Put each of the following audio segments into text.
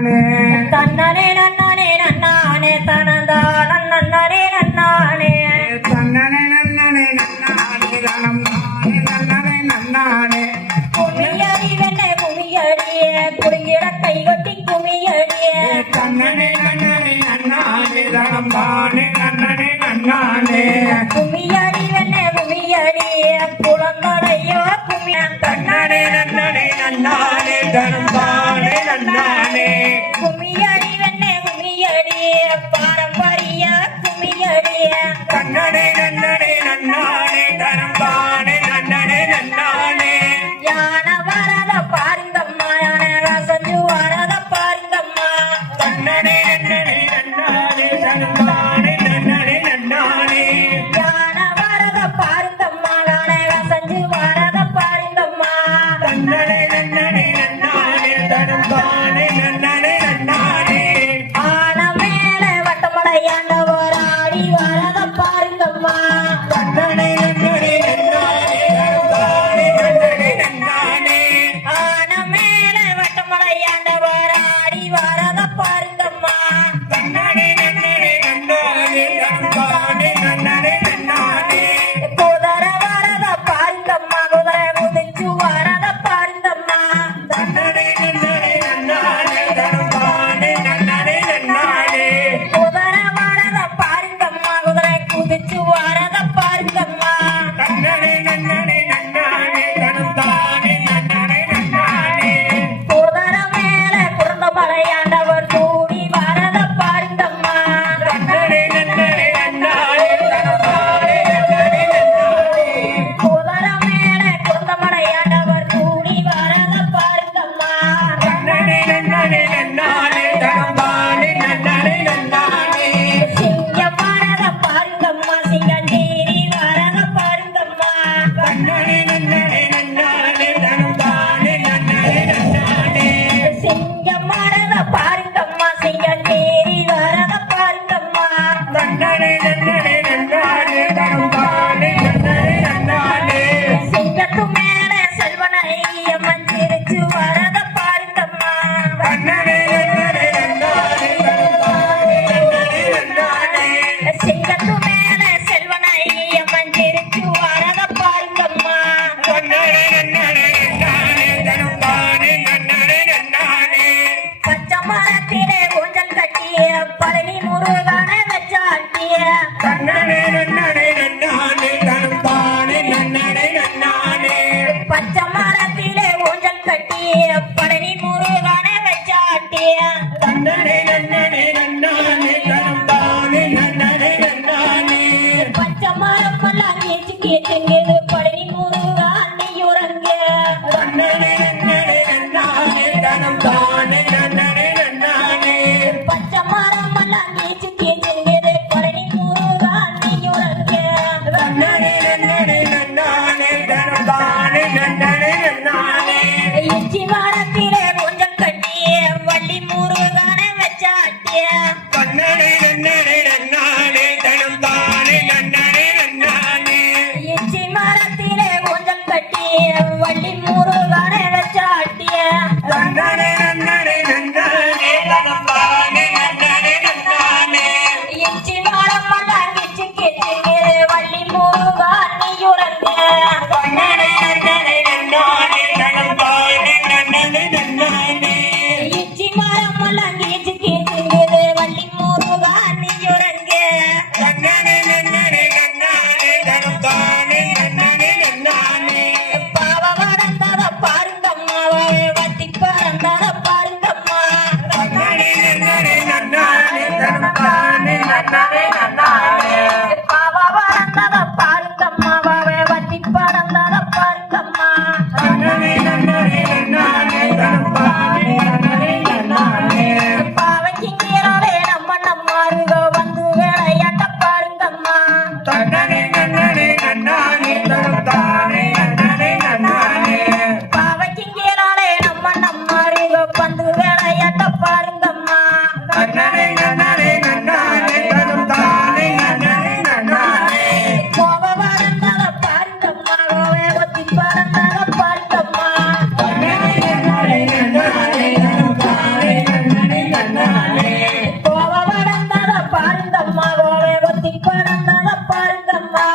நன்னானே தன்னனே நன்னானே நன்னானே தனதா நன்னானே நன்னானே. தன்னனே நன்னானே நன்னானே தனம் நானே நன்னானே நன்னானே. குமியடி வெண்ணே குமியடியே குறுங்கிட கை கொட்டி குமியடியே தன்னனே நன்னானே நன்னானே தனம் நானே நன்னானே நன்னானே. குமியடி வெண்ணே குமியடியே நானே குமியடி வெண்ணே குமியடி பாரம்பரிய குமியடி கண்ணனே நன்னனே நன்னானே தரம்பானே நன்னனே நன்னானே. யான வரத பாருங்கம்மா யான ரசஞ்சு வரத பாருங்கம்மா. கண்ணனே நன்னனே நன்னானே தரம்பா கண்ணி முருகன வச்சாட்டிய. கண்ணனே. பச்சை மரத்திலே ஊஞ்சல் கட்டிய. se tiene. படம் நடப்பாருங்கம்மா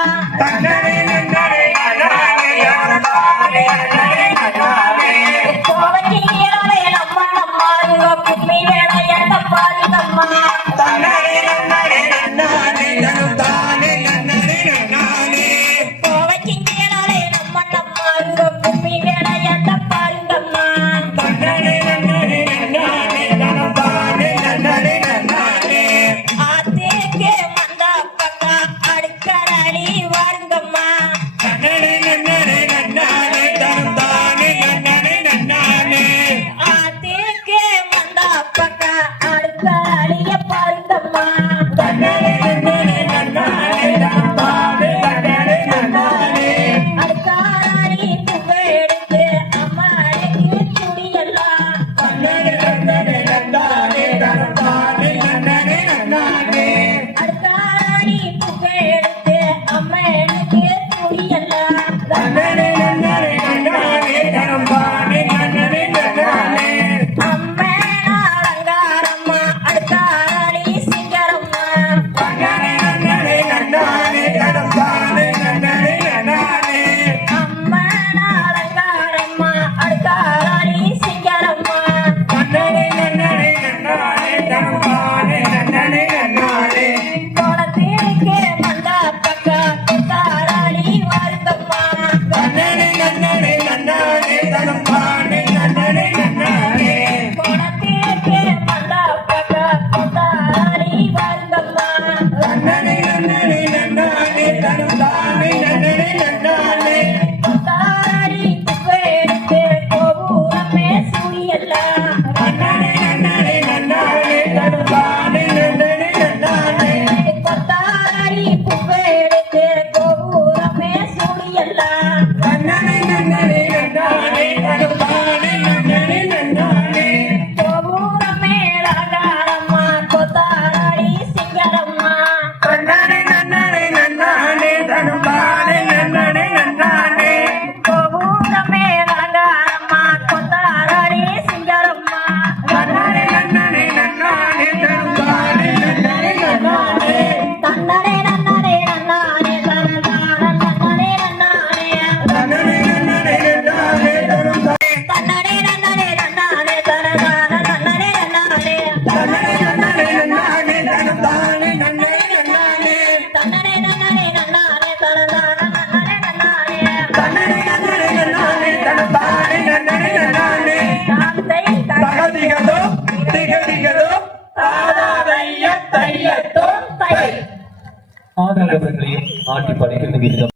Adam, Adam, Adam. بھی